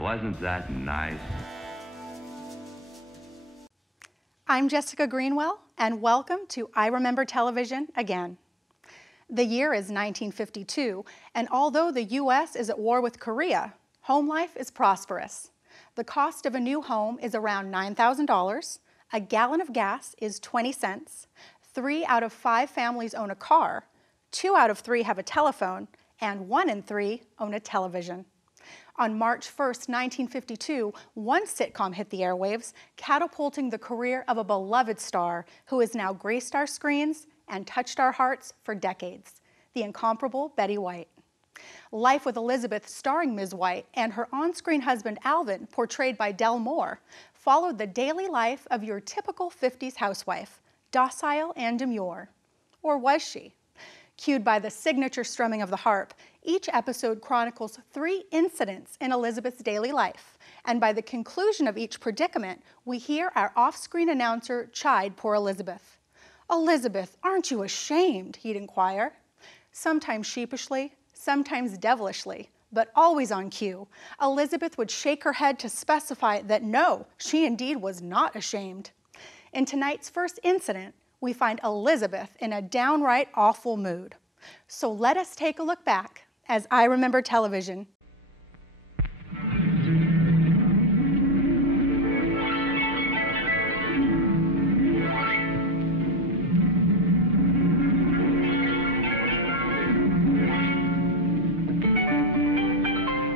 Now, wasn't that nice? I'm Jessica Greenwell, and welcome to I Remember Television Again. The year is 1952, and although the U.S. is at war with Korea, home life is prosperous. The cost of a new home is around $9,000, a gallon of gas is 20 cents, 3 out of 5 families own a car, 2 out of 3 have a telephone, and 1 in 3 own a television. On March 1st, 1952, one sitcom hit the airwaves, catapulting the career of a beloved star who has now graced our screens and touched our hearts for decades, the incomparable Betty White. Life with Elizabeth, starring Ms. White, and her on-screen husband Alvin, portrayed by Del Moore, followed the daily life of your typical 50s housewife, docile and demure. Or was she? Cued by the signature strumming of the harp, each episode chronicles 3 incidents in Elizabeth's daily life, and by the conclusion of each predicament, we hear our off-screen announcer chide poor Elizabeth. "Elizabeth, aren't you ashamed?" he'd inquire. Sometimes sheepishly, sometimes devilishly, but always on cue, Elizabeth would shake her head to specify that no, she indeed was not ashamed. In tonight's first incident, we find Elizabeth in a downright awful mood. So let us take a look back as I Remember Television.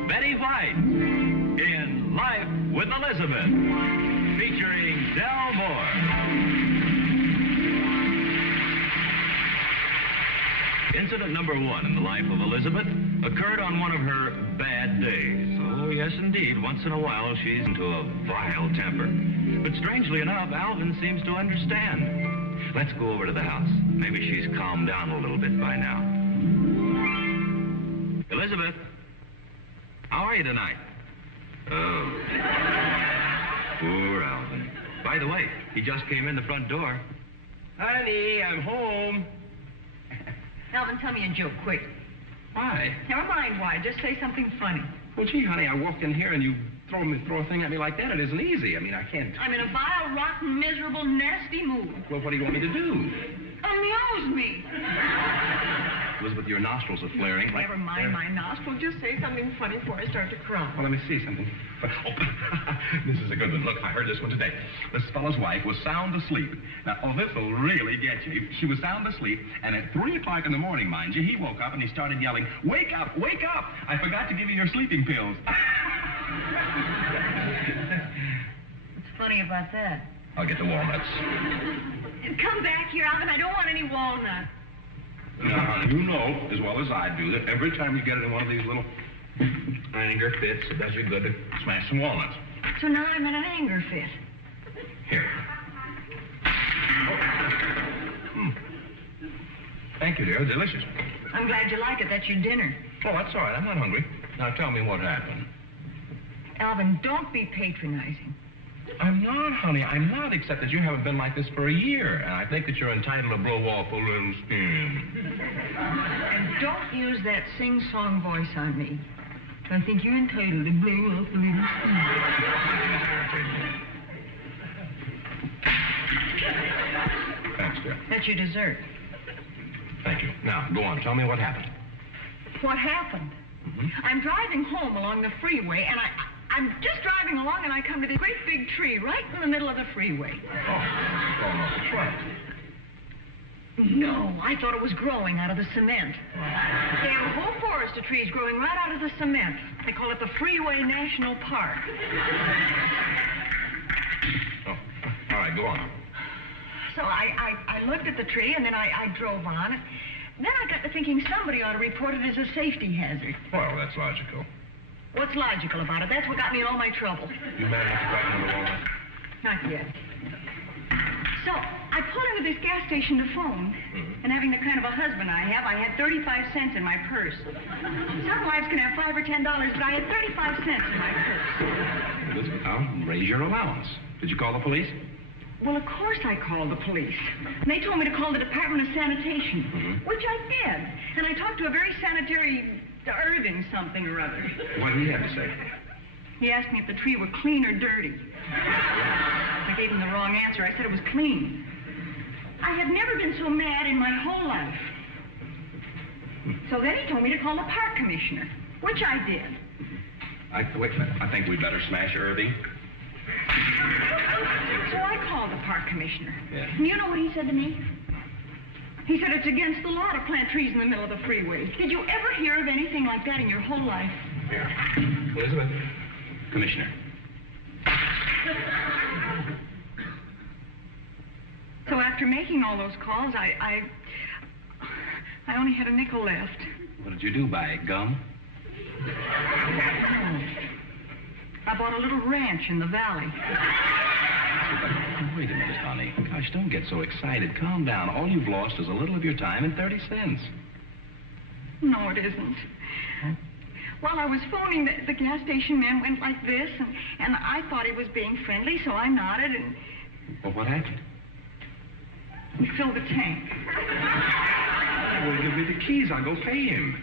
Betty White in Life with Elizabeth, featuring Del Moore. Incident number 1 in the life of Elizabeth occurred on one of her bad days. Oh, yes, indeed. Once in a while, she's into a vile temper. But strangely enough, Alvin seems to understand. Let's go over to the house. Maybe she's calmed down a little bit by now. Elizabeth, how are you tonight? Oh. Poor Alvin. By the way, he just came in the front door. Honey, I'm home. Alvin, tell me a joke, quick. Why? Never mind why, just say something funny. Well, gee, honey, I walked in here and you throw a thing at me like that. It isn't easy. I mean, I can't... I'm in a vile, rotten, miserable, nasty mood. Well, what do you want me to do? Amuse me. Elizabeth, your nostrils are flaring. Never mind my nostril. Just say something funny before I start to cry. Well, let me see something. Oh, this is a good one. Look, I heard this one today. This fellow's wife was sound asleep. Now, this will really get you. She was sound asleep, and at 3 o'clock in the morning, mind you, he woke up and he started yelling, "Wake up, wake up! I forgot to give you your sleeping pills." What's funny about that? I'll get the walnuts. Come back here, Alvin. I don't want any walnuts. Now, you know as well as I do that every time you get in one of these little anger fits, it does you good to smash some walnuts. So now I'm in an anger fit. Here. Thank you, dear. Delicious. I'm glad you like it. That's your dinner. Oh, that's all right. I'm not hungry. Now, tell me what happened. Alvin, don't be patronizing. I'm not, honey. I'm not, except that you haven't been like this for a year, and I think that you're entitled to blow off a little steam. And don't use that sing-song voice on me. I think you're entitled to blow off a little steam. Thanks, dear. That's your dessert. Thank you. Now, go on. Tell me what happened. What happened? I'm driving home along the freeway, and I'm just driving along, and I come to this great big tree right in the middle of the freeway. Oh, it's falling off the truck. No, I thought it was growing out of the cement. They have a whole forest of trees growing right out of the cement. They call it the Freeway National Park. Oh, all right, go on. So I looked at the tree, and then I drove on it. Then I got to thinking somebody ought to report it as a safety hazard. Well, that's logical. What's logical about it? That's what got me in all my trouble. You managed to grab another walnut? Not yet. So I pulled into this gas station to phone, and having the kind of a husband I have, I had 35 cents in my purse. Some wives can have $5 or $10, but I had 35 cents in my purse. Elizabeth, now raise your allowance. Did you call the police? Well, of course I called the police. And they told me to call the Department of Sanitation, which I did. And I talked to a very sanitary Irving something or other. What did he have to say? He asked me if the tree were clean or dirty. I gave him the wrong answer. I said it was clean. I had never been so mad in my whole life. So then he told me to call the park commissioner, which I did. Wait a minute. I think we'd better smash Irving. So I called the park commissioner. Yeah. And you know what he said to me? He said it's against the law to plant trees in the middle of the freeway. Did you ever hear of anything like that in your whole life? Yeah. Elizabeth, Commissioner. So after making all those calls, I only had a nickel left. What did you do, buy gum? I bought a little ranch in the valley. Wait a minute, honey. Gosh, don't get so excited. Calm down. All you've lost is a little of your time and 30 cents. No, it isn't. Huh? While I was phoning, the gas station man went like this, and I thought he was being friendly, so I nodded, and Well, what happened? he filled the tank. Well, give me the keys. I'll go pay him.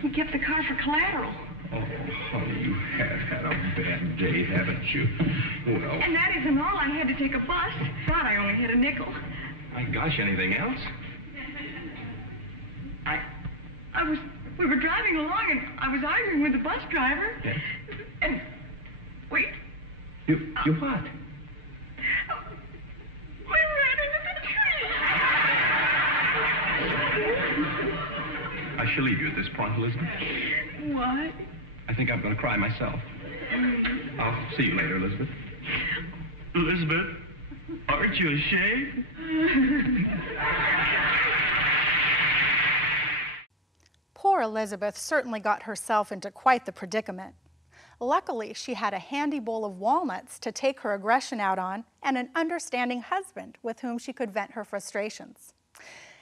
He kept the car for collateral. Oh, honey, you have had a bad day, haven't you? Well, And that isn't all. I had to take a bus. Thought I only had a nickel. my gosh, anything else? We were driving along, and I was arguing with the bus driver. Yes. And, wait. You what? We ran into the tree. I shall leave you at this point, Elizabeth. What? I think I'm going to cry myself. I'll see you later, Elizabeth. Elizabeth, aren't you ashamed? Poor Elizabeth certainly got herself into quite the predicament. Luckily, she had a handy bowl of walnuts to take her aggression out on and an understanding husband with whom she could vent her frustrations.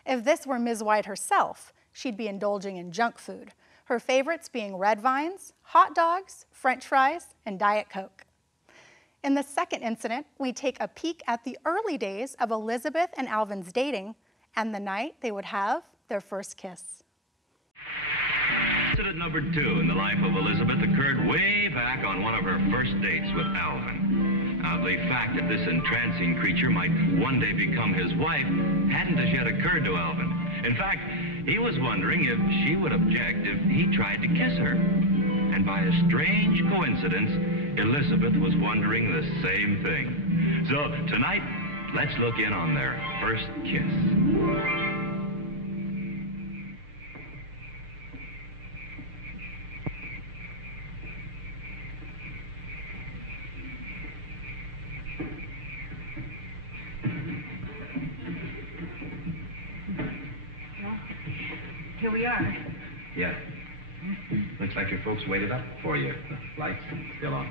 If this were Ms. White herself, she'd be indulging in junk food, her favorites being red vines, hot dogs, French fries, and Diet Coke. In the second incident, we take a peek at the early days of Elizabeth and Alvin's dating and the night they would have their first kiss. Incident number 2 in the life of Elizabeth occurred way back on one of her first dates with Alvin. Now, the fact that this entrancing creature might one day become his wife hadn't as yet occurred to Alvin. In fact, he was wondering if she would object if he tried to kiss her. And by a strange coincidence, Elizabeth was wondering the same thing. So tonight, let's look in on their first kiss. Here we are. Yeah. Looks like your folks waited up for you. The lights still on.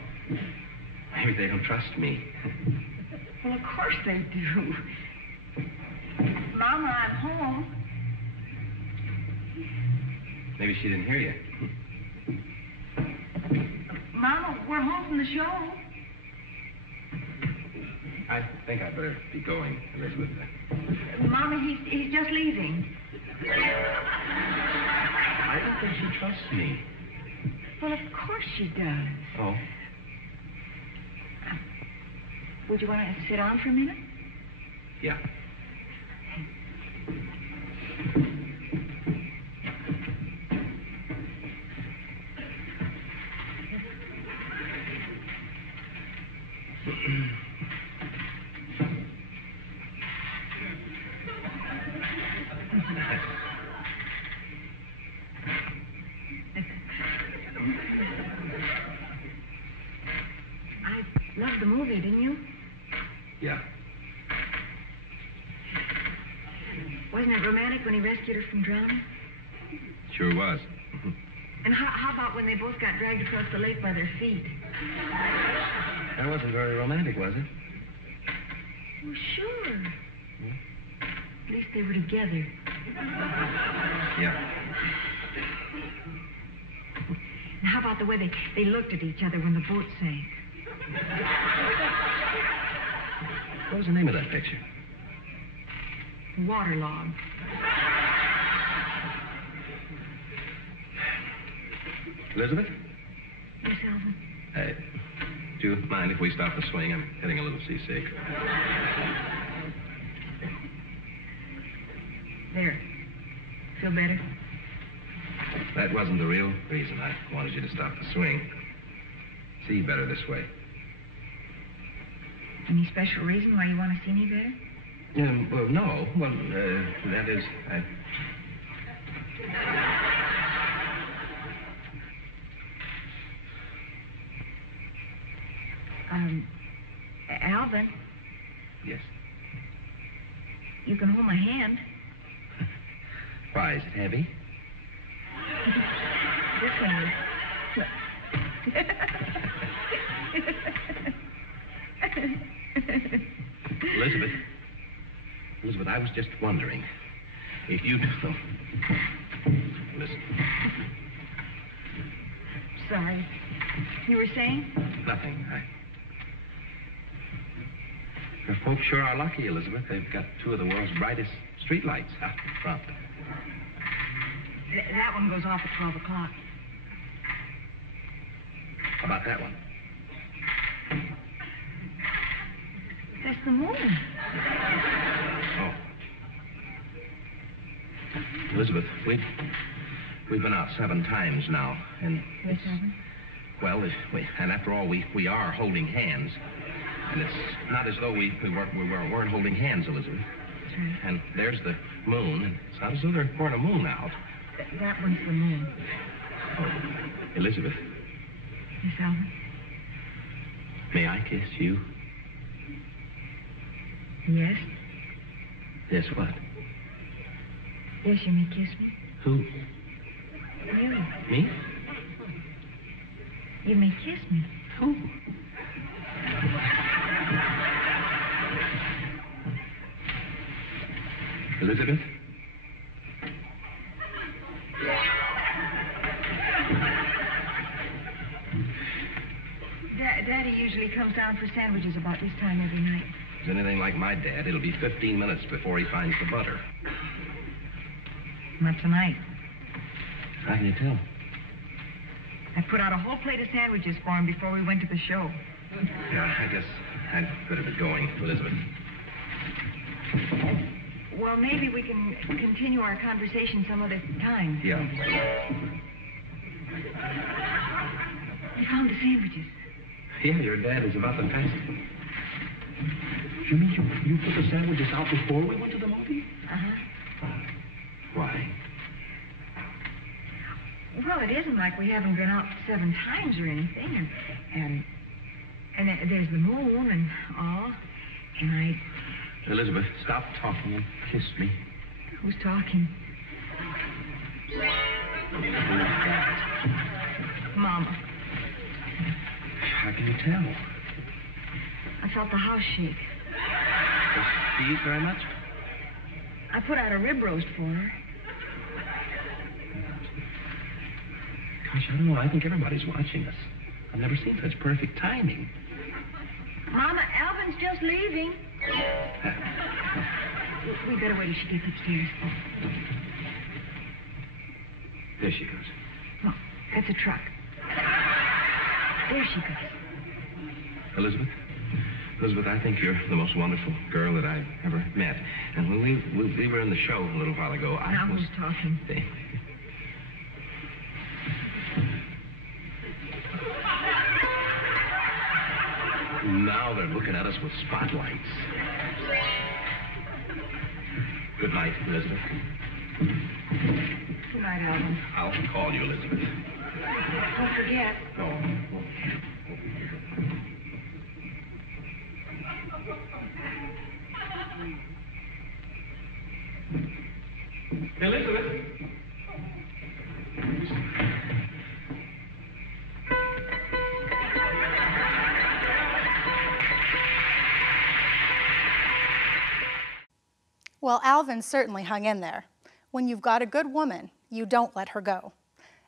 Maybe they don't trust me. Well, of course they do. Mama, I'm home. Maybe she didn't hear you. Mama, we're home from the show. I think I'd better be going, Elizabeth. Mama, he's just leaving. I don't think she trusts me. Well, of course she does. Oh? Would you want to sit down for a minute? Yeah. I loved the movie, didn't you? Yeah. Wasn't it romantic when he rescued her from drowning? Sure was. And how about when they both got dragged across the lake by their feet? That wasn't very romantic, was it? Well, sure. At least they were together. Yeah. And how about the way they looked at each other when the boat sank? What was the name of that picture? Waterlogged. Elizabeth? Yes, Alvin? Do you mind if we stop the swing? I'm getting a little seasick. There. Feel better? That wasn't the real reason I wanted you to stop the swing. See better this way. Any special reason why you want to see me better? Well, no. Well, that is, Alvin, Yes. you can hold my hand. Why, is it heavy? This one is. Elizabeth, I was just wondering if you'd... Oh. Listen. Sorry. You were saying? Nothing. Your folks sure are lucky, Elizabeth. They've got two of the world's brightest streetlights out front. That one goes off at 12 o'clock. How about that one? That's the moon. Oh. Elizabeth, we've been out 7 times now, and... Yes, Alvin? Well, and after all, we are holding hands. And it's not as though we weren't holding hands, Elizabeth. That's right. And there's the moon, and it's not as though there weren't a moon out. That one's the moon. Oh, Elizabeth, Yes, Alvin? may I kiss you? Yes? Yes, what? Yes, you may kiss me. Who? You. Me? You may kiss me. Who? Elizabeth? Daddy usually comes down for sandwiches about this time every night. If it's anything like my dad, it'll be 15 minutes before he finds the butter. Not tonight. How can you tell? I put out a whole plate of sandwiches for him before we went to the show. Yeah, I guess I'd better be going, Elizabeth. Well, maybe we can continue our conversation some other time. Yeah. We found the sandwiches. Yeah, your dad is about the fastest. You mean you put the sandwiches out before we went to the movie? Uh-huh. Why? Well, it isn't like we haven't been out 7 times or anything, and there's the moon and all, and Elizabeth, stop talking and kiss me. Who's talking? Who's that? Mama. How can you tell? I felt the house shake. Does she eat very much? I put out a rib roast for her. Gosh, I don't know. I think everybody's watching us. I've never seen such perfect timing. Mama, Alvin's just leaving. We better wait till she gets upstairs. There she goes. Look, that's a truck. There she goes. Elizabeth, I think you're the most wonderful girl that I've ever met. And when we were in the show a little while ago, Now who's talking? Now they're looking at us with spotlights. Good night, Elizabeth. Good night, Alvin. I'll call you, Elizabeth. Don't forget. No. Elizabeth. Well, Alvin certainly hung in there. When you've got a good woman, you don't let her go.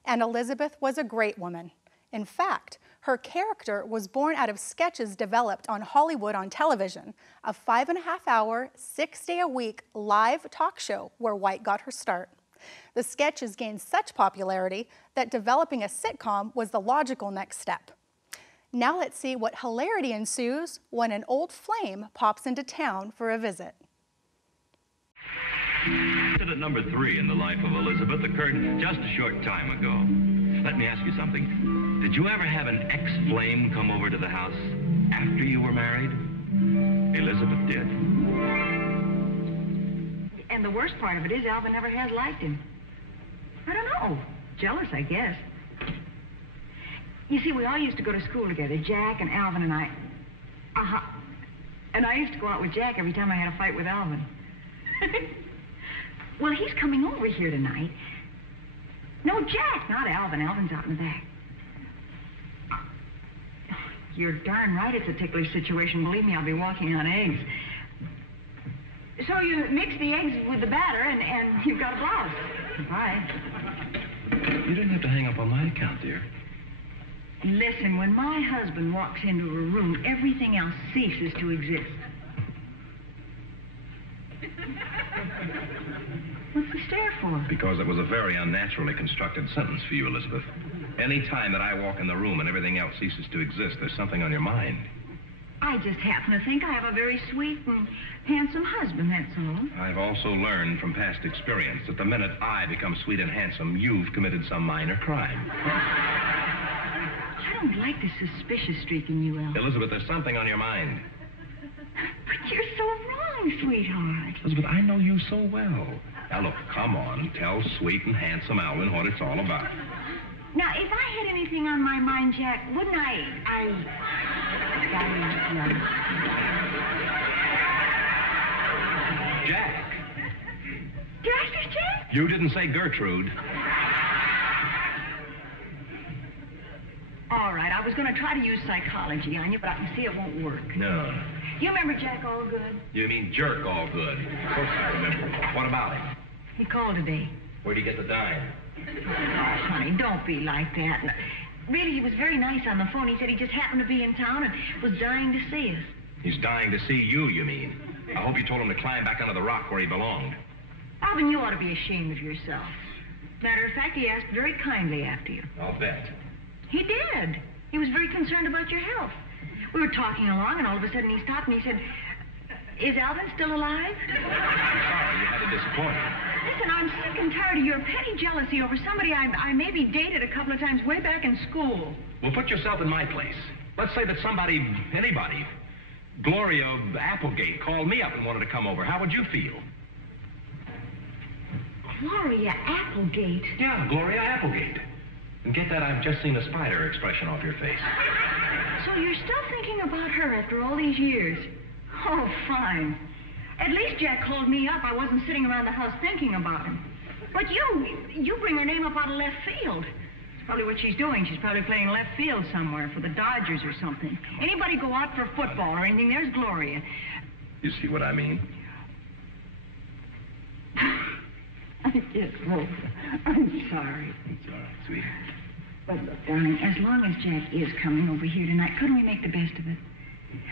And Elizabeth was a great woman. In fact, her character was born out of sketches developed on Hollywood on Television, a 5.5-hour, 6-day-a-week live talk show where White got her start. The sketch has gained such popularity that developing a sitcom was the logical next step. Now let's see what hilarity ensues when an old flame pops into town for a visit. Incident number 3 in the life of Elizabeth occurred just a short time ago. Let me ask you something. Did you ever have an ex-flame come over to the house after you were married? Elizabeth did. And the worst part of it is Alvin never has liked him. I don't know. Jealous, I guess. You see, we all used to go to school together, Jack and Alvin and I. And I used to go out with Jack every time I had a fight with Alvin. Well, he's coming over here tonight. No, Jack, not Alvin. Alvin's out in the back. You're darn right it's a ticklish situation. Believe me, I'll be walking on eggs. So you mix the eggs with the batter, and you've got a blouse. Bye. You didn't have to hang up on my account, dear. Listen, when my husband walks into a room, everything else ceases to exist. What's the stare for? Because it was a very unnaturally constructed sentence for you, Elizabeth. Any time that I walk in the room and everything else ceases to exist, there's something on your mind. I just happen to think I have a very sweet and handsome husband, that's all. I've also learned from past experience that the minute I become sweet and handsome, you've committed some minor crime. I don't like this suspicious streak in you, Al. Elizabeth, there's something on your mind. But you're so wrong, sweetheart. Elizabeth, I know you so well. Now, look, come on, tell sweet and handsome Alvin what it's all about. Now, if I had anything on my mind, Jack, wouldn't I... Jack. Did I say Jack? You didn't say Gertrude. All right, I was going to try to use psychology on you, but I can see it won't work. No. You remember Jack Allgood? You mean Jerk Allgood? Of course I remember. What about him? He called today. Where'd he get the dime? Oh, honey, don't be like that. Really, he was very nice on the phone. He said he just happened to be in town and was dying to see us. He's dying to see you, you mean? I hope you told him to climb back under the rock where he belonged. Alvin, you ought to be ashamed of yourself. Matter of fact, he asked very kindly after you. I'll bet. He did. He was very concerned about your health. We were talking along, and all of a sudden he stopped and he said, "Is Alvin still alive?" Sorry, you had to disappoint. Listen, I'm sick and tired of your petty jealousy over somebody I maybe dated a couple of times way back in school. Well, put yourself in my place. Let's say that somebody, anybody, Gloria Applegate, called me up and wanted to come over. How would you feel? Gloria Applegate? Yeah, Gloria Applegate. And get that I've just seen a spider expression off your face. So you're still thinking about her after all these years? Oh, fine. At least Jack called me up. I wasn't sitting around the house thinking about him. But you bring her name up out of left field. That's probably what she's doing. She's probably playing left field somewhere for the Dodgers or something. Anybody go out for football or anything, there's Gloria. You see what I mean? I guess, Rosa. I'm sorry. It's all right, sweetie. But look, darling, as long as Jack is coming over here tonight, couldn't we make the best of it?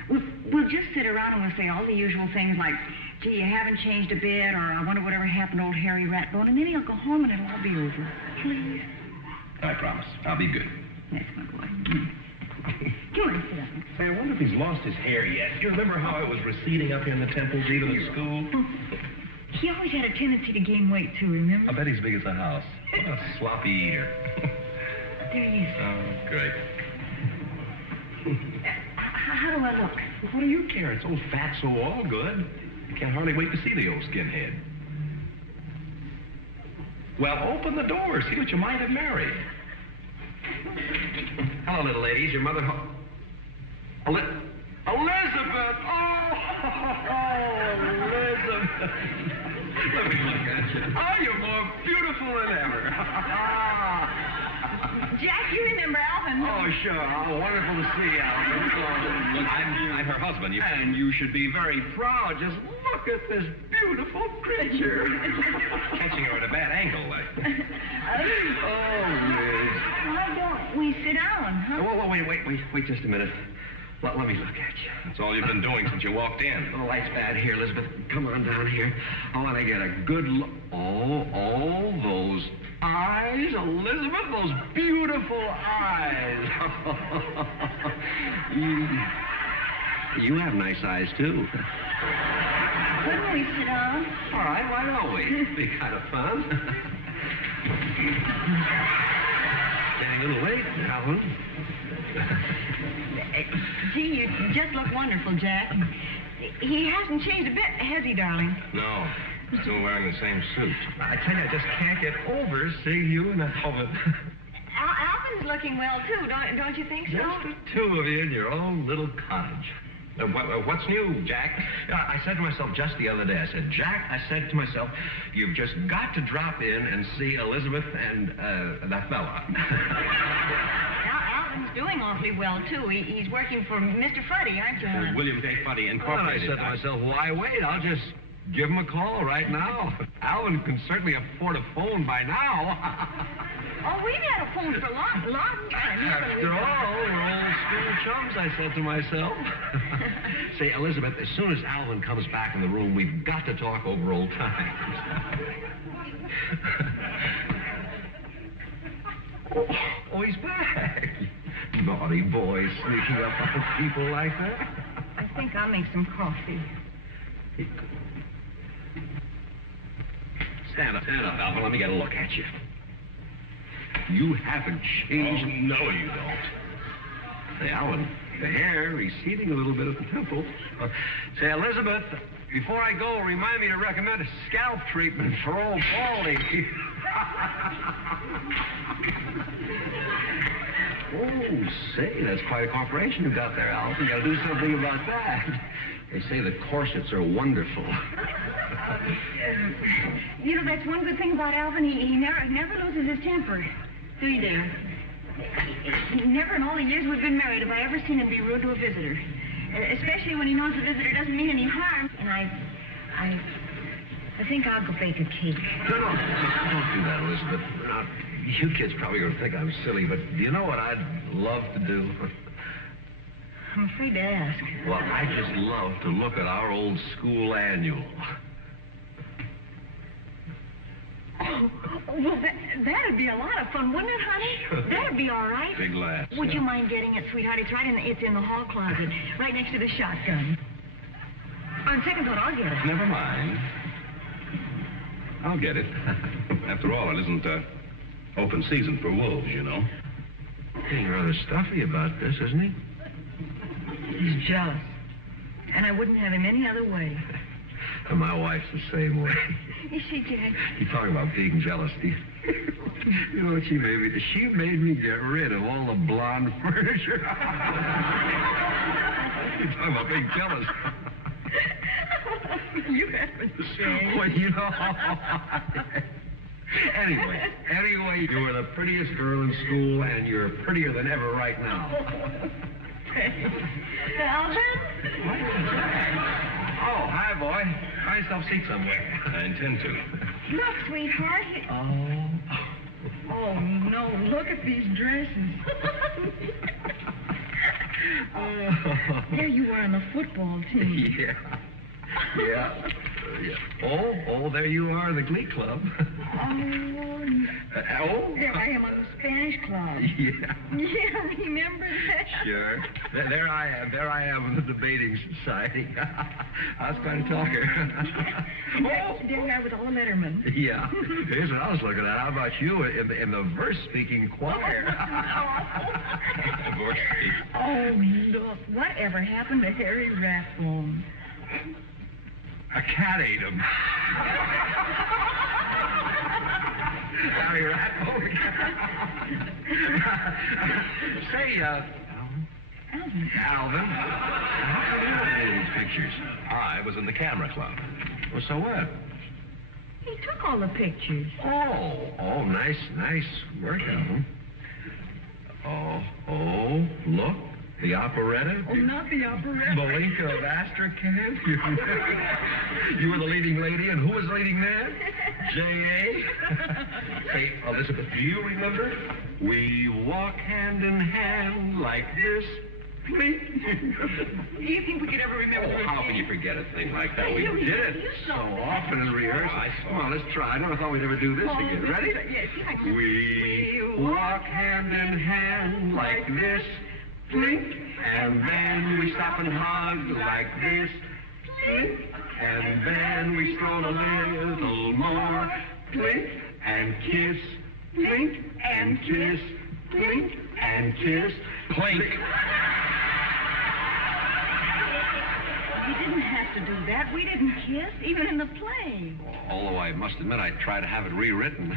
We'll just sit around and we'll say all the usual things like, "Gee, you haven't changed a bit," or "I wonder whatever happened to old Harry Ratbone," and then he'll go home and it'll all be over. Please. I promise. I'll be good. That's my boy. Come on, sit down. Say, I wonder if he's lost his hair yet. Do you remember how it was receding up here in the temples, even at school? He always had a tendency to gain weight, too, remember? I bet he's big as a house. What a sloppy eater. There he is. Oh, great. How do I look? Well, what do you care? It's old fat, so all good. I can't hardly wait to see the old skinhead. Well, open the door. See what you might have married. Hello, little ladies. Your mother... Elizabeth! Oh, Elizabeth! Let me look at you. Oh, you're more beautiful than ever. Jack, you remember Alvin? Oh, sure. Oh, wonderful to see you, Alvin. Look, I'm her husband. And you should be very proud. Just look at this beautiful creature. Catching her at a bad angle, like. Oh, Liz. Why don't we sit down, huh? Wait just a minute. Well, let me look at you. That's all you've been doing since you walked in. The light's bad here, Elizabeth. Come on down here. I want to get a good look. Oh, those eyes, Elizabeth, those beautiful eyes. You have nice eyes, too. Couldn't we sit down? All right, why don't we? It'd be kind of fun. Getting a little late, Alvin. Gee, you just look wonderful, Jack. He hasn't changed a bit, has he, darling? No. Still wearing the same suit. I tell you, I just can't get over seeing you in that oven. Alvin's looking well, too, don't you think so? Just the two of you in your own little cottage. What's new, Jack? I said to myself just the other day, I said, Jack, I said to myself, you've just got to drop in and see Elizabeth and that fella. Alvin's doing awfully well, too. He's working for Mr. Fuddy, aren't you, hon? William K. Fuddy Well, I Incorporated. said to myself, why wait? I'll just give him a call right now. Alvin can certainly afford a phone by now. Oh, we've had a phone for a long time. After all, we're old school chums, I said to myself. Say, Elizabeth, as soon as Alvin comes back in the room, we've got to talk over old times. Oh, he's back. Naughty boy, sneaking up on people like that. I think I'll make some coffee. Stand up, Alvin. Let me get a look at you. You haven't changed. Oh, no, you don't. Say, Alvin, the hair receding a little bit at the temples. Say, Elizabeth, before I go, remind me to recommend a scalp treatment for old Baldy. Oh, say, that's quite a corporation you got there, Alvin. You gotta do something about that. They say the corsets are wonderful. You know, that's one good thing about Alvin. He never loses his temper. Do you, dear? Never in all the years we've been married have I ever seen him be rude to a visitor. Especially when he knows the visitor doesn't mean any harm. And I think I'll go bake a cake. No, don't do that, Elizabeth. Now, you kids probably going to think I'm silly, but do you know what I'd love to do? I'm afraid to ask. Well, I just love to look at our old school annual. Oh, well, that'd be a lot of fun, wouldn't it, honey? Sure. That'd be all right. Big laugh. Would you mind getting it, sweetheart? It's it's in the hall closet, right next to the shotgun. On second thought, I'll get it. Never mind. I'll get it. After all, it isn't open season for wolves, you know. Being rather stuffy about this, isn't he? He's jealous. And I wouldn't have him any other way. And my wife's the same way. Is she, Jack? You talk about being jealous, Steve. You know what she made me? She made me get rid of all the blonde furniture. You talking about being jealous? You haven't changed. Well, you know. Anyway, you were the prettiest girl in school, and you're prettier than ever right now. Alvin? Oh, hi, boy. Find yourself a seat somewhere. I intend to. Look, sweetheart. Oh, no. Look at these dresses. There you are on the football team. Yeah. Oh, there you are in the Glee Club. There I am on the Spanish club. Yeah. Yeah, remember that? Sure. There I am in the debating society. I was quite a talker. There you are with all the lettermen. Yeah. Here's what I was looking at. How about you in the verse-speaking choir? Oh, look. Whatever happened to Harry Rathbone? A cat ate him. Harry Rathbone. Say, Alvin, how come you were in these pictures? I was in the camera club. Well, so what? He took all the pictures. Oh, nice work, Alvin. Oh, look. The operetta? Oh, not the operetta. Malinka of Astrakhan? You were the leading lady, and who was the leading man? J.A.? Hey, Elizabeth, do you remember? We walk hand in hand like this, Plink. Do you think we could ever remember? Oh, how can you forget a thing like that? We did it so often in rehearsal. Come on, let's try. I never thought we'd ever do this again. Ready? Yes. We walk hand in hand like this, plink, and then we stop and hug like this, plink, and then we stroll a little more, plink, and kiss, plink, and kiss, plink, and kiss, plink. You didn't have to do that. We didn't kiss, even in the play. Although I must admit I'd try to have it rewritten.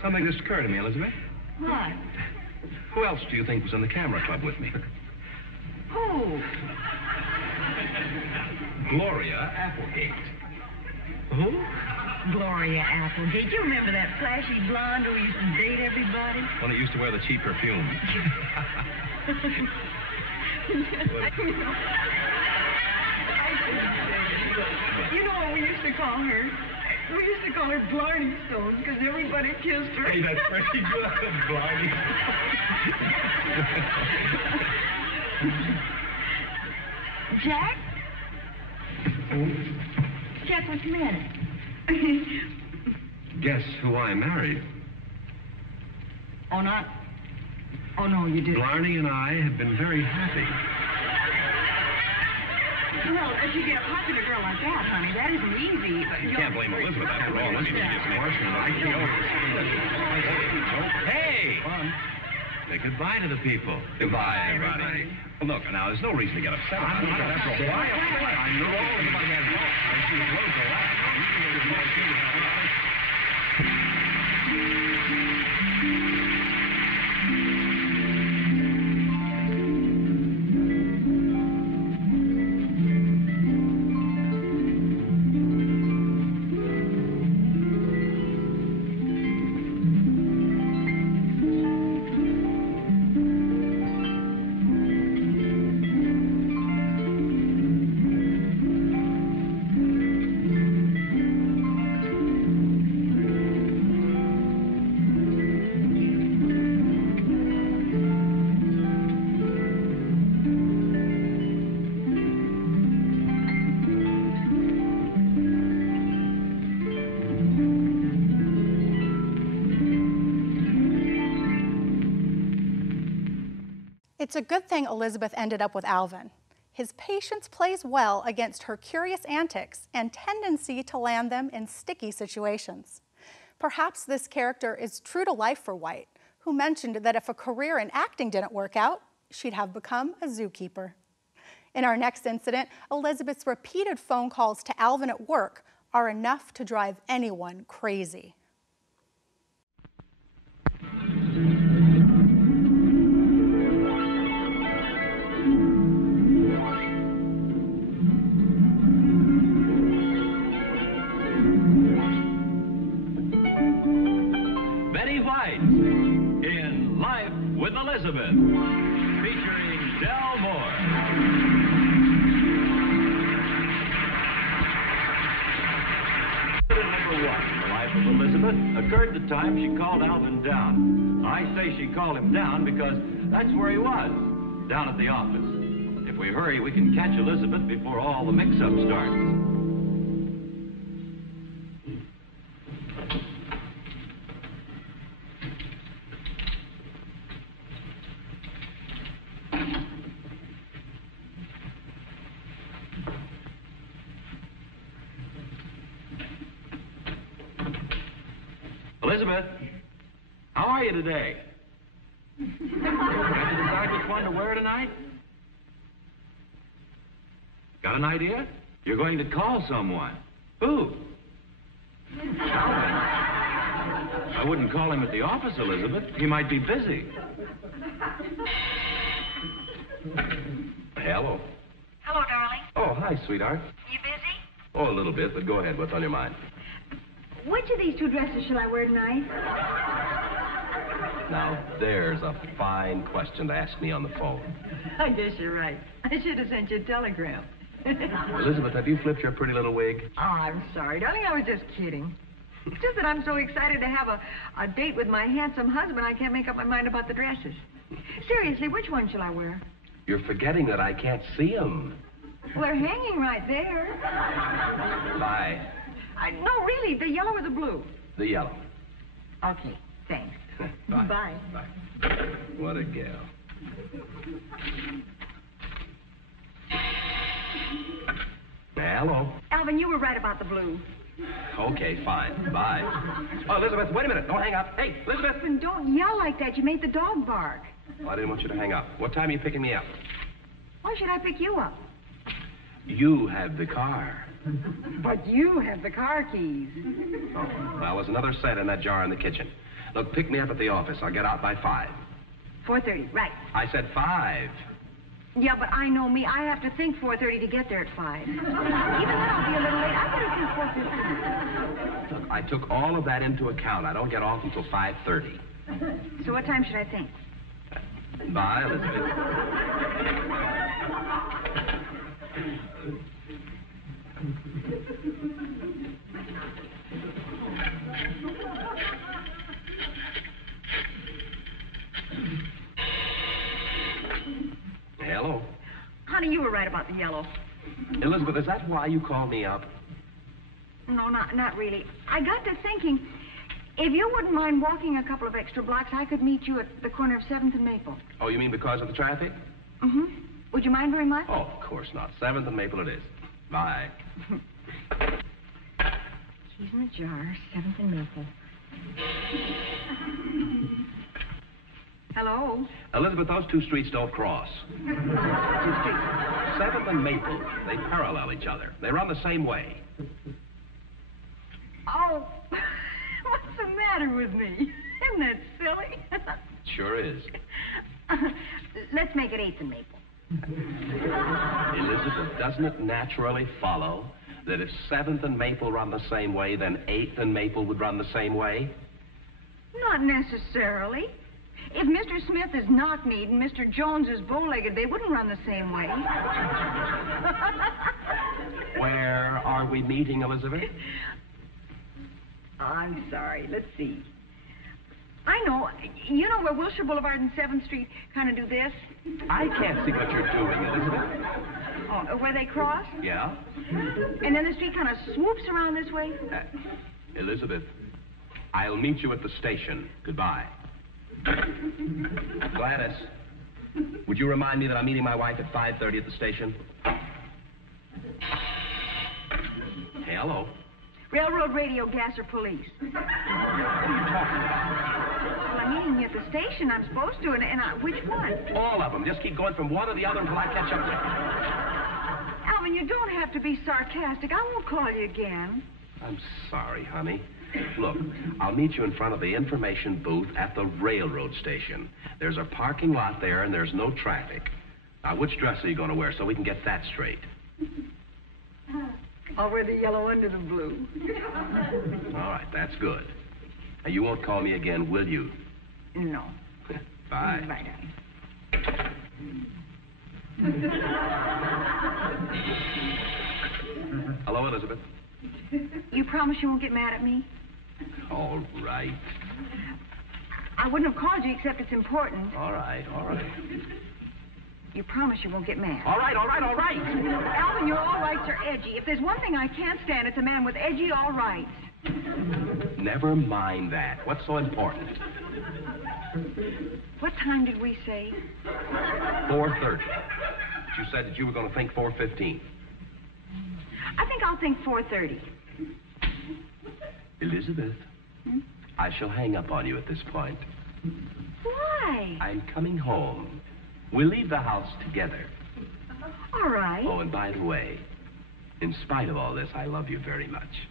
Something just occurred to me, Elizabeth. What? Who else do you think was in the camera club with me? Who? Gloria Applegate. Who? Gloria Applegate. You remember that flashy blonde who used to date everybody? One that used to wear the cheap perfume. You know what we used to call her? We used to call her Blarney Stone because everybody kissed her. Hey, that's pretty good, Blarney. Jack? Jack, what's the matter? Guess who I married? Oh, not... Oh, no, you didn't. Blarney and I have been very happy. Well, if you get a popular girl like that, honey, that isn't easy. You can't blame Elizabeth after all. I mean, she just Hey! Say goodbye to the people. Goodbye, everybody. Well, look, now, there's no reason to get upset. I'm not after a while. I know everybody has roles. I see the roles go out. It's a good thing Elizabeth ended up with Alvin. His patience plays well against her curious antics and tendency to land them in sticky situations. Perhaps this character is true to life for White, who mentioned that if a career in acting didn't work out, she'd have become a zookeeper. In our next incident, Elizabeth's repeated phone calls to Alvin at work are enough to drive anyone crazy. In Life with Elizabeth, featuring Del Moore. Number 1, The Life of Elizabeth, occurred the time she called Alvin down. I say she called him down because that's where he was, down at the office. If we hurry, we can catch Elizabeth before all the mix-up starts. Elizabeth, how are you today? Have you decided which one to wear tonight? Got an idea? You're going to call someone. Who? Alvin. I wouldn't call him at the office, Elizabeth. He might be busy. Hello. Hello, darling. Oh, hi, sweetheart. You busy? Oh, a little bit, but go ahead. What's on your mind? Which of these two dresses shall I wear tonight? Now, there's a fine question to ask me on the phone. I guess you're right. I should have sent you a telegram. Elizabeth, have you flipped your pretty little wig? Oh, I'm sorry, darling. I was just kidding. It's just that I'm so excited to have a date with my handsome husband, I can't make up my mind about the dresses. Seriously, which one shall I wear? You're forgetting that I can't see them. Well, they're hanging right there. Bye. No, really, the yellow or the blue? The yellow. Okay, thanks. Bye. Bye. Bye. What a gal. Hello. Alvin, you were right about the blue. Okay, fine. Bye. Oh, Elizabeth, wait a minute. Don't hang up. Hey, Elizabeth. Alvin, don't yell like that. You made the dog bark. Oh, I didn't want you to hang up. What time are you picking me up? Why should I pick you up? You have the car. But you have the car keys. Oh, well, there's another set in that jar in the kitchen. Look, pick me up at the office. I'll get out by 5. 4:30, right. I said 5. Yeah, but I know me. I have to think 4:30 to get there at 5. Even then, I'll be a little late. I better think 4:15. Look, I took all of that into account. I don't get off until 5:30. So what time should I think? Bye, Elizabeth. Hello. Honey, you were right about the yellow. Elizabeth, is that why you called me up? No, not really. I got to thinking, if you wouldn't mind walking a couple of extra blocks, I could meet you at the corner of 7th and Maple. Oh, you mean because of the traffic? Mm-hmm. Would you mind very much? Oh, of course not. 7th and Maple it is. Bye. Keys in the jar, 7th and Maple. Hello? Elizabeth, those two streets don't cross. Two streets. 7th and Maple, they parallel each other. They run the same way. Oh, what's the matter with me? Isn't that silly? Sure is. Let's make it 8th and Maple. Elizabeth, doesn't it naturally follow that if 7th and Maple run the same way, then 8th and Maple would run the same way? Not necessarily. If Mr. Smith is knock-kneed and Mr. Jones is bow-legged, they wouldn't run the same way. Where are we meeting, Elizabeth? Oh, I'm sorry. Let's see. I know. You know where Wilshire Boulevard and 7th Street kind of do this? I can't see what you're doing, Elizabeth. Oh, where they cross? Yeah? And then the street kind of swoops around this way? Elizabeth, I'll meet you at the station. Goodbye. Gladys, would you remind me that I'm meeting my wife at 5:30 at the station? Hello. Railroad, radio, gas, or police? What are you talking about? Well, I'm meeting you at the station. I'm supposed to, which one? All of them. Just keep going from one to the other until I catch up with you. Alvin, you don't have to be sarcastic. I won't call you again. I'm sorry, honey. Look, I'll meet you in front of the information booth at the railroad station. There's a parking lot there, and there's no traffic. Now, which dress are you going to wear so we can get that straight? I'll wear the yellow under the blue. All right, that's good. Now, you won't call me again, will you? No. Bye. Bye, darling. Hello, Elizabeth. You promise you won't get mad at me? All right. I wouldn't have called you except it's important. All right, all right. You promise you won't get mad? All right, all right, all right. Alvin, your all rights are edgy. If there's one thing I can't stand, it's a man with edgy all rights. Never mind that. What's so important? What time did we say? 4:30. You said that you were going to think 4:15. I think I'll think 4:30. Elizabeth, I shall hang up on you at this point. Why? I'm coming home. We'll leave the house together. All right. Oh, and by the way, in spite of all this, I love you very much.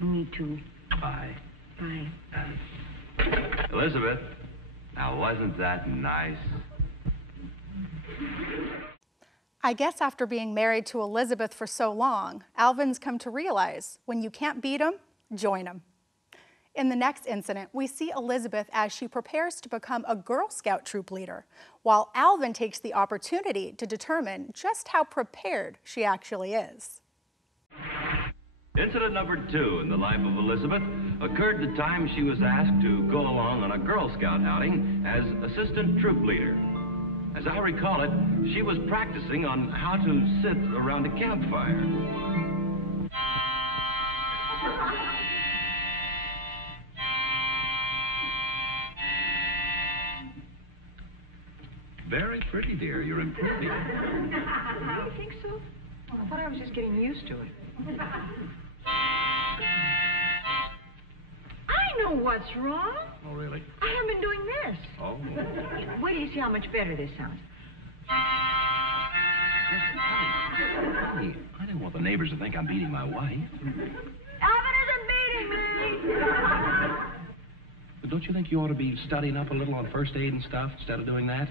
Me too. Bye. Bye. Elizabeth, now wasn't that nice? I guess after being married to Elizabeth for so long, Alvin's come to realize when you can't beat 'em, join 'em. In the next incident, we see Elizabeth as she prepares to become a Girl Scout troop leader, while Alvin takes the opportunity to determine just how prepared she actually is. Incident number 2 in the life of Elizabeth occurred the time she was asked to go along on a Girl Scout outing as assistant troop leader. As I recall it, she was practicing on how to sit around a campfire. Very pretty, dear. You're improving. You think so? Well, I thought I was just getting used to it. I know what's wrong. Oh, really? I haven't been doing this. Oh. Wait till you see how much better this sounds. Honey, I didn't want the neighbors to think I'm beating my wife. Alvin isn't beating me. But don't you think you ought to be studying up a little on first aid and stuff instead of doing that?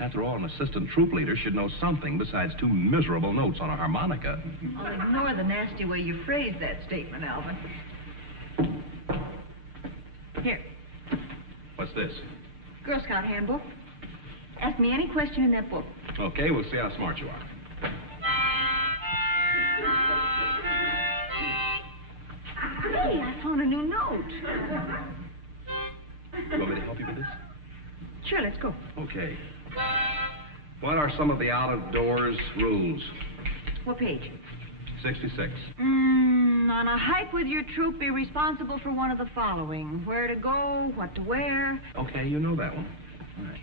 After all, an assistant troop leader should know something besides 2 miserable notes on a harmonica. I'll ignore the nasty way you phrased that statement, Alvin. Here, What's this? Girl Scout handbook. Ask me any question in that book. Okay, we'll see how smart you are. Hey, I found a new note. You want me to help you with this? Sure, let's go. Okay. What are some of the out-of-doors rules? What page? 66. On a hike with your troop, be responsible for one of the following. Where to go, what to wear. Okay, you know that one. All right.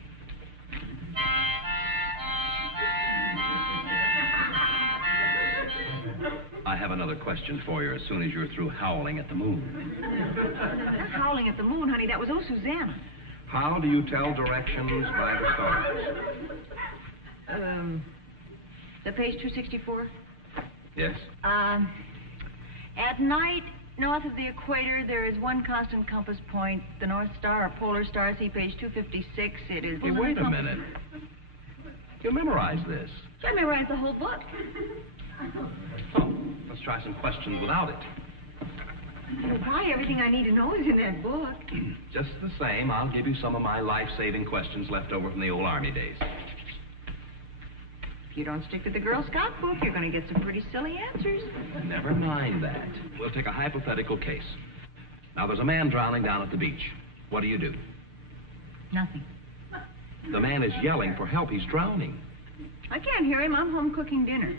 I have another question for you as soon as you're through howling at the moon. Not howling at the moon, honey. That was Oh, Susanna. How do you tell directions by the stars? The page 264? Yes? At night, north of the equator, there is one constant compass point, the North Star or Polar Star. See page 256. It is... Hey, wait a minute. You memorize this. I memorized the whole book. Oh, let's try some questions without it. Why, everything I need to know is in that book. Just the same, I'll give you some of my life-saving questions left over from the old Army days. If you don't stick to the Girl Scout book, you're going to get some pretty silly answers. Never mind that. We'll take a hypothetical case. Now, there's a man drowning down at the beach. What do? Nothing. The man is yelling for help. He's drowning. I can't hear him. I'm home cooking dinner.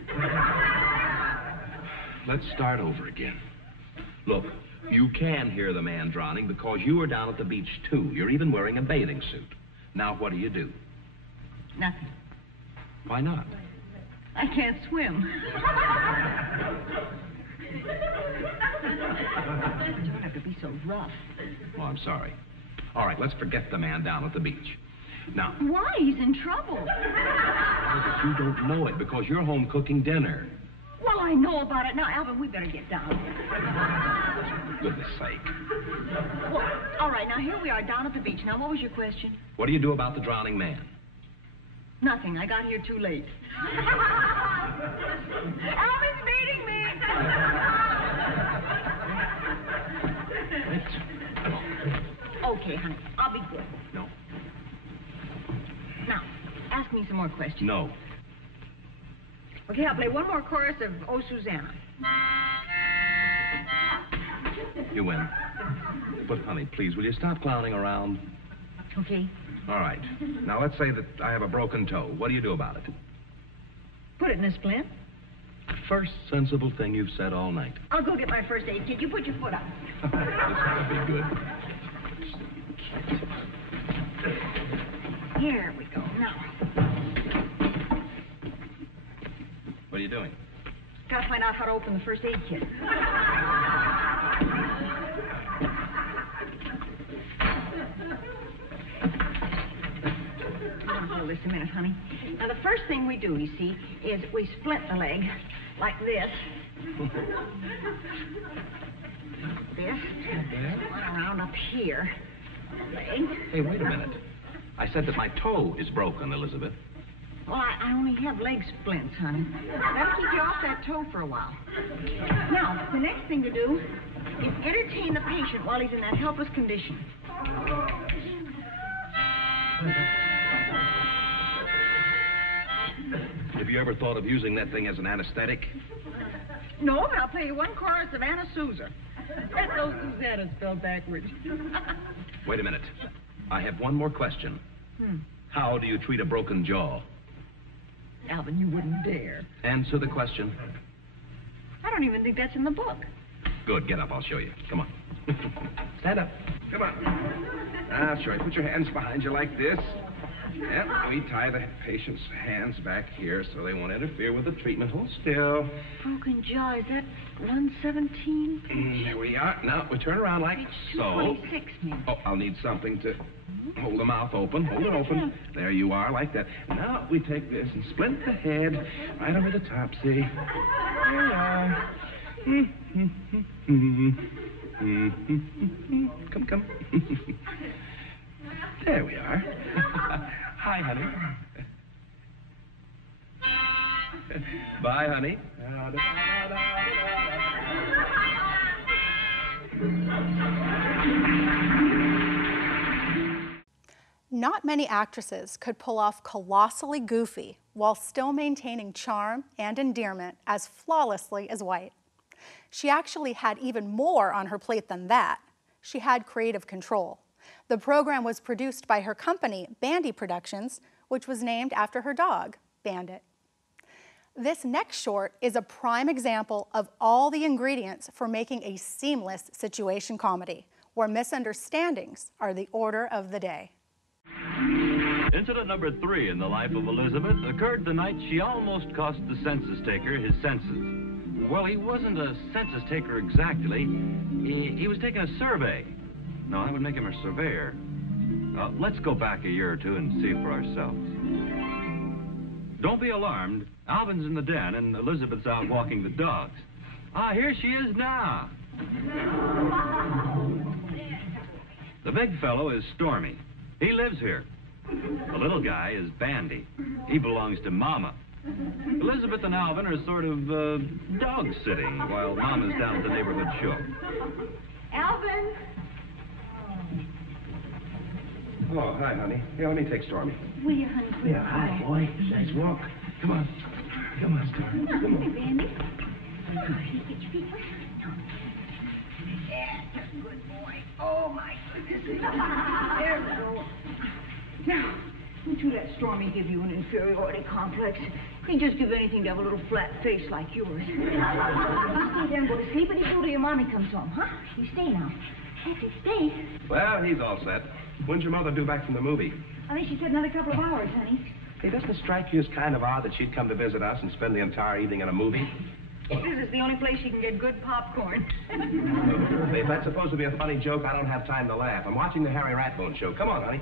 Let's start over again. Look, you can hear the man drowning because you were down at the beach, too. You're even wearing a bathing suit. Now, what do? Nothing. Why not? I can't swim. You don't have to be so rough. Oh, I'm sorry. All right, let's forget the man down at the beach. Now... Why? He's in trouble. But you don't know it because you're home cooking dinner. Well, I know about it. Now, Alvin, we better get down. For goodness sake. Well, all right, now here we are down at the beach. Now, what was your question? What do you do about the drowning man? Nothing. I got here too late. Alvin's beating me. Okay, honey. I'll be good. No. Now, ask me some more questions. No. Okay, I'll play one more chorus of Oh, Susanna. You win. But, honey, please, will you stop clowning around? Okay. All right. Now, let's say that I have a broken toe. What do you do about it? Put it in a splint. First sensible thing you've said all night. I'll go get my first aid kit. You put your foot up. This ought to be good. Here we go. Now, What are you doing? gotta find out how to open the first aid kit. I'll hold this a minute, honey. Now, the first thing we do, you see, is we splint the leg like this. This. One around up here. Leg. Hey, wait a minute. I said that my toe is broken, Elizabeth. Well, I only have leg splints, honey. That'll keep you off that toe for a while. Now, the next thing to do is entertain the patient while he's in that helpless condition. Have you ever thought of using that thing as an anesthetic? No, but I'll play you one chorus of Anna Sousa. That's those Susannas spelled backwards. Wait a minute. I have one more question. How do you treat a broken jaw? Alvin, you wouldn't dare. Answer the question. I don't even think that's in the book. Good, get up, I'll show you. Come on. Stand up. Come on. I'll show you. Put your hands behind you like this. Yep, we tie the patient's hands back here so they won't interfere with the treatment. Hold still. Broken jaw, is that 117? There we are. Now, we turn around like Page so. 226, ma'am. Oh, I'll need something to hold the mouth open. Hold it open. There you are, like that. Now, we take this and splint the head right over the top, see? There you are. Come. There we are. Hi, honey. Bye, honey. Not many actresses could pull off colossally Goofy while still maintaining charm and endearment as flawlessly as White. She actually had even more on her plate than that. She had creative control. The program was produced by her company, Bandy Productions, which was named after her dog, Bandit. This next short is a prime example of all the ingredients for making a seamless situation comedy, where misunderstandings are the order of the day. Incident number 3 in the life of Elizabeth occurred the night she almost cost the census taker his senses. Well, he wasn't a census taker exactly. He was taking a survey. No, that would make him a surveyor. Let's go back a year or two and see for ourselves. Don't be alarmed. Alvin's in the den and Elizabeth's out walking the dogs. Here she is now. The big fellow is Stormy. He lives here. The little guy is Bandy. He belongs to Mama. Elizabeth and Alvin are sort of dog-sitting while Mama's down at the neighborhood show. Alvin! Oh, hi, honey. Here, let me take Stormy. Will you, honey? Please? Yeah, hi, boy. Nice walk. Come on. Come on, Stormy. Come Hey, on. Bandy. Get your feet wet. Yeah, good boy. Oh, my goodness. There we go. Now, don't you let Stormy give you an inferiority complex. He'd just give anything to have a little flat face like yours. You stay there and go to sleep, and you go till your mommy comes home, huh? You stay now. That's it, stay. Well, he's all set. When's your mother due back from the movie? I think she said another couple of hours, honey. Hey, doesn't it strike you as kind of odd that she'd come to visit us and spend the entire evening in a movie? This is the only place she can get good popcorn. Hey, if that's supposed to be a funny joke, I don't have time to laugh. I'm watching the Harry Ratbone show. Come on, honey.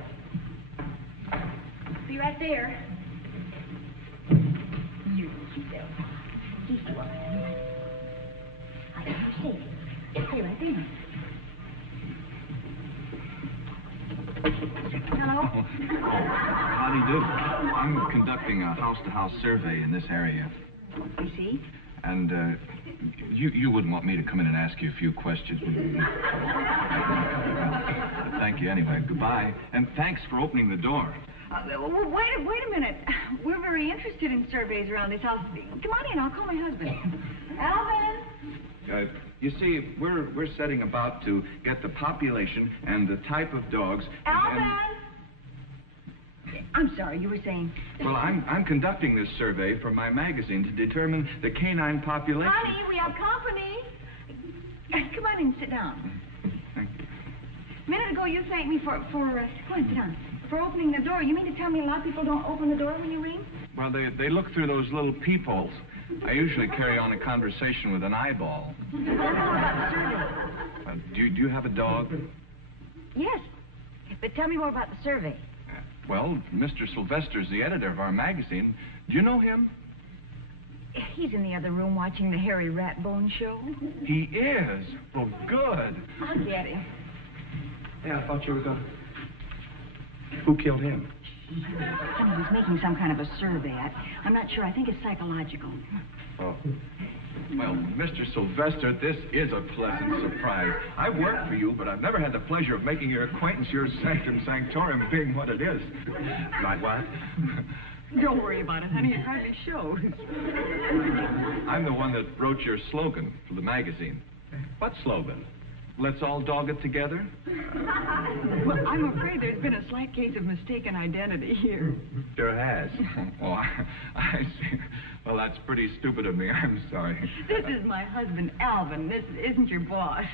Be right there. You keep there. Keep you up. I can you stay. Stay right there. Hello? How do you do? I'm conducting a house-to-house survey in this area. You see? And, you wouldn't want me to come in and ask you a few questions, would you? Thank you anyway. Goodbye. And thanks for opening the door. Wait a minute. We're very interested in surveys around this house. Come on in. I'll call my husband. Alvin! You see, we're setting about to get the population and the type of dogs. Alvin! I'm sorry, you were saying. Well, I'm conducting this survey for my magazine to determine the canine population. Honey, we have company. Come on in and sit down. Thank you. A minute ago, you thanked me for go on, sit down. For opening the door. You mean to tell me a lot of people don't open the door when you ring? Well, they look through those little peepholes. I usually carry on a conversation with an eyeball. Do you have a dog? Yes. But tell me more about the survey. Well, Mr. Sylvester's the editor of our magazine. Do you know him? He's in the other room watching the Harry Ratbone show. He is? Well, good. I'll get him. Hey, I thought you were going to... Who killed him? Honey, he's making some kind of a survey. I'm not sure. I think it's psychological. Oh. Well, Mr. Sylvester, this is a pleasant surprise. I've worked for you, but I've never had the pleasure of making your acquaintance, your sanctum sanctorum being what it is. Like what? Don't worry about it, honey. It hardly shows. I'm the one that wrote your slogan for the magazine. What slogan? Let's all dog it together? Well, I'm afraid there's been a slight case of mistaken identity here. There has. Oh, I see. Well, that's pretty stupid of me. I'm sorry. This is my husband, Alvin. This isn't your boss.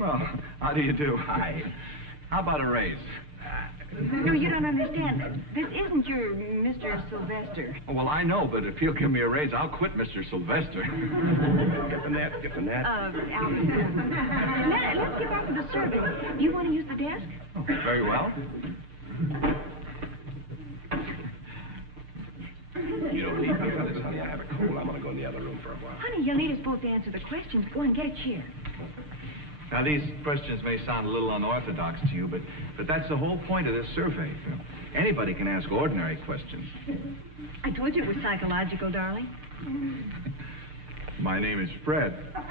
Well, how do you do? Hi. How about a raise? No, you don't understand. This isn't your Mr. Sylvester. Oh, well, I know, but if he'll give me a raise, I'll quit Mr. Sylvester. Get the net, get the net. Alvin, let's get back to the survey. Do you want to use the desk? Oh, very well. You don't need me for this, honey. I have a cold. I'm going to go in the other room for a while. Honey, you'll need us both to answer the questions. Go and get a chair. Now, these questions may sound a little unorthodox to you, but that's the whole point of this survey. You know, anybody can ask ordinary questions. I told you it was psychological, darling. My name is Fred. She was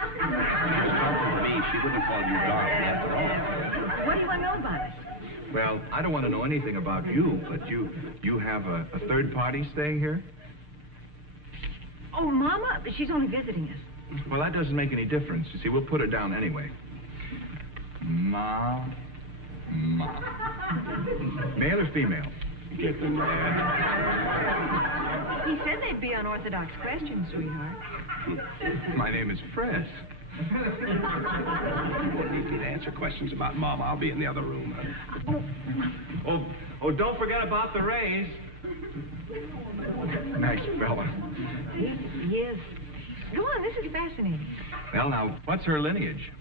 talking to me. She wouldn't call you darling after all. What do you want to know about us? Well, I don't want to know anything about you, but you have a third party staying here? Oh, Mama, she's only visiting us. Well, that doesn't make any difference. You see, we'll put her down anyway. Ma. Male or female? Get the net. He said they'd be unorthodox questions, sweetheart. My name is Fred. You won't need me to answer questions about Mama. I'll be in the other room, honey. Oh, don't forget about the raise. Nice fella. Yes. Go on, this is fascinating. Well, now, what's her lineage?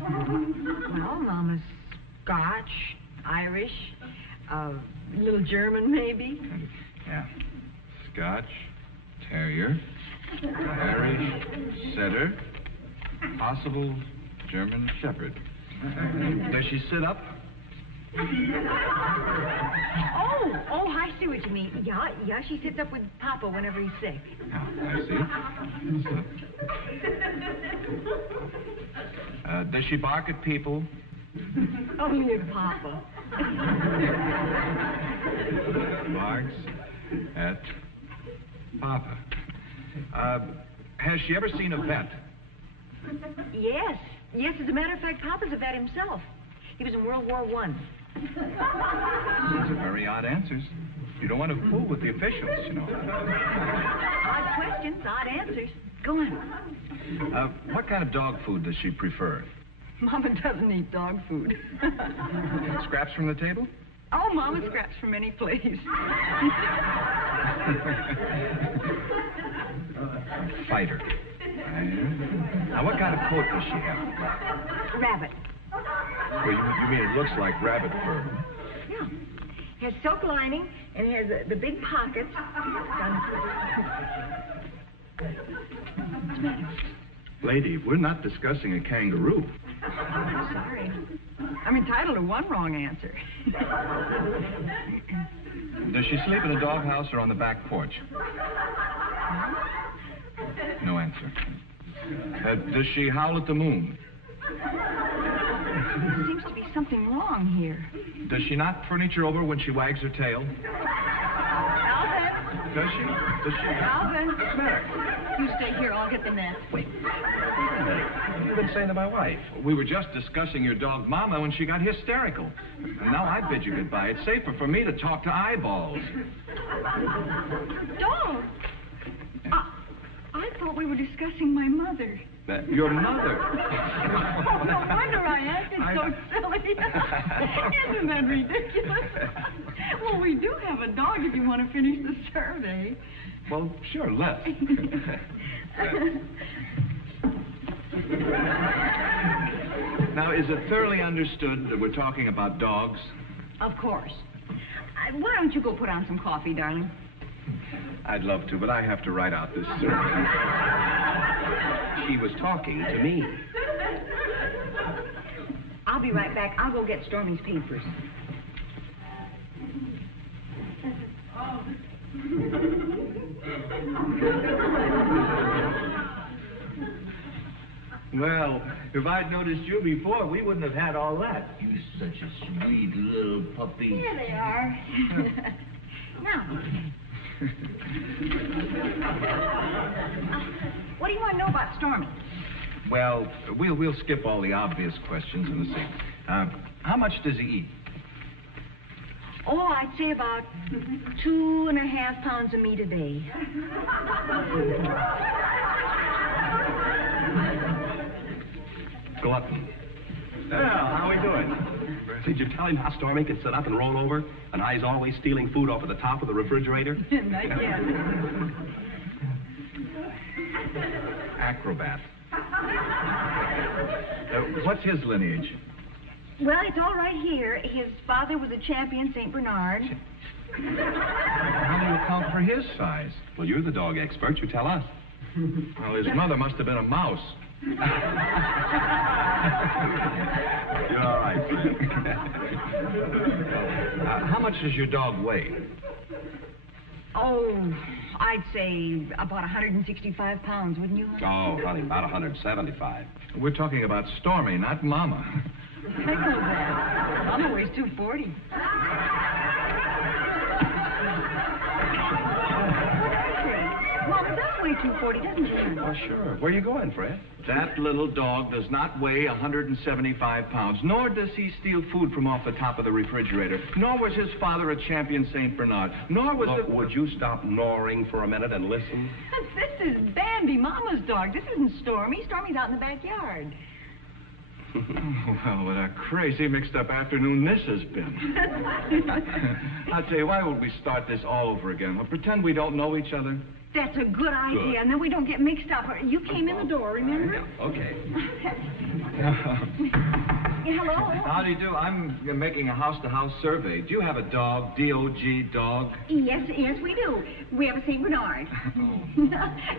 Well, Mama's Scotch, Irish, little German, maybe. Yeah. Scotch, Terrier, Irish, Setter, possible German Shepherd. Does she sit up? Oh, I see what you mean. Yeah, she sits up with Papa whenever he's sick. Oh, I see. Does she bark at people? Only at Papa. Barks at Papa. Has she ever seen a vet? Yes, as a matter of fact, Papa's a vet himself. He was in World War I. These are very odd answers. You don't want to fool with the officials, you know. Odd questions, odd answers. Go on. What kind of dog food does she prefer? Mama doesn't eat dog food. Scraps from the table? Oh, Mama scraps from any place. Fighter. Now, what kind of coat does she have? Rabbit. Well, you mean it looks like rabbit fur? Yeah. Has silk lining and has the big pockets. Lady, we're not discussing a kangaroo. Sorry. I'm entitled to one wrong answer. Does she sleep in a doghouse or on the back porch? No answer. Does she howl at the moon? There seems to be something wrong here. Does she knock furniture over when she wags her tail? Alvin! Does she? Alvin! What's the matter? You stay here, I'll get the net. Wait. What have you been saying to my wife? We were just discussing your dog Mama when she got hysterical. And now I bid you goodbye. It's safer for me to talk to eyeballs. Dog! I thought we were discussing my mother. Your mother. Oh, no wonder I acted so silly. Isn't that ridiculous? Well, we do have a dog if you want to finish the survey. Well, sure, let's. Now, is it thoroughly understood that we're talking about dogs? Of course. Why don't you go put on some coffee, darling? I'd love to, but I have to write out this survey. She was talking to me. I'll be right back. I'll go get Stormy's papers. Well, if I'd noticed you before, we wouldn't have had all that. You such a sweet little puppy. Here they are. Now, What do you want to know about Stormy? Well, we'll skip all the obvious questions and see. How much does he eat? Oh, I'd say about 2.5 pounds of meat a day. Glutton. Well, how are we doing? Did you tell him how Stormy can sit up and roll over, and how he's always stealing food off of the top of the refrigerator? Not yet. Acrobat. What's his lineage? Well, it's all right here. His father was a champion St. Bernard. How do you account for his size? Well, you're the dog expert. You tell us. Well, his mother must have been a mouse. You're all right, Fred. How much does your dog weigh? Oh, I'd say about 165 pounds, wouldn't you? Oh, honey, about 175. We're talking about Stormy, not Mama. I know that. Mama weighs 240. Mama does weigh 240, doesn't she? Oh, sure. Where are you going, Fred? That little dog does not weigh 175 pounds, nor does he steal food from off the top of the refrigerator, nor was his father a champion St. Bernard, nor was Look, would you stop gnawing for a minute and listen? This is Bambi, Mama's dog. This isn't Stormy. Stormy's out in the backyard. Well, what a crazy mixed-up afternoon this has been. I'll tell you, why would we start this all over again? We'll pretend we don't know each other. That's a good idea, and then we don't get mixed up. You came in the door, remember? Yeah, okay. Hello? How do you do? I'm making a house-to-house survey. Do you have a dog, D-O-G, dog? Yes, we do. We have a St. Bernard.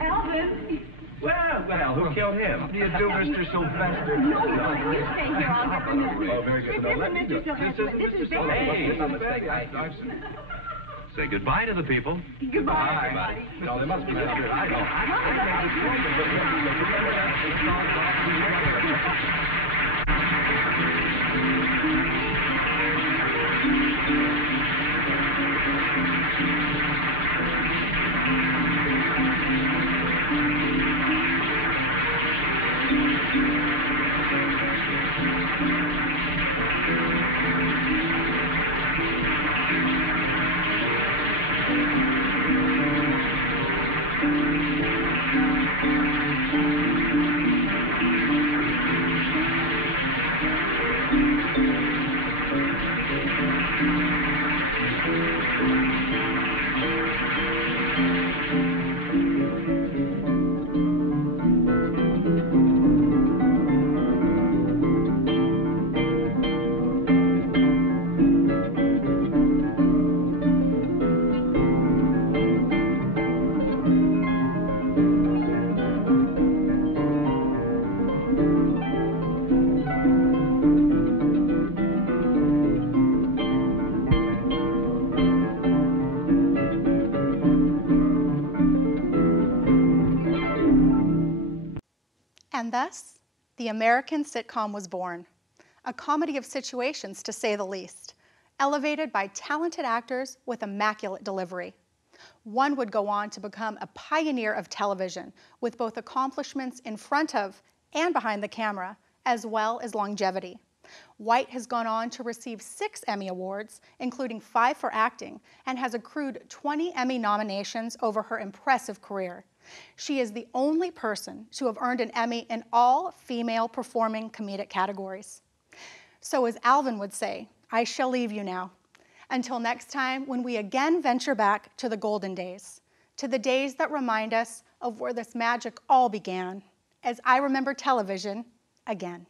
Alvin. Well, who killed him? What do you do, Mr. Sylvester? No, you stay here. I'll get the news. Oh, very good. This isn't Mr. Sylvester. This is Bambi. Hey. Say goodbye to the people. Goodbye, everybody. No, they must be good. I know. And thus, the American sitcom was born. A comedy of situations, to say the least, elevated by talented actors with immaculate delivery. One would go on to become a pioneer of television, with both accomplishments in front of and behind the camera, as well as longevity. White has gone on to receive 6 Emmy Awards, including 5 for acting, and has accrued 20 Emmy nominations over her impressive career. She is the only person to have earned an Emmy in all female performing comedic categories. So as Alvin would say, I shall leave you now. Until next time, when we again venture back to the golden days, to the days that remind us of where this magic all began, as I remember television again.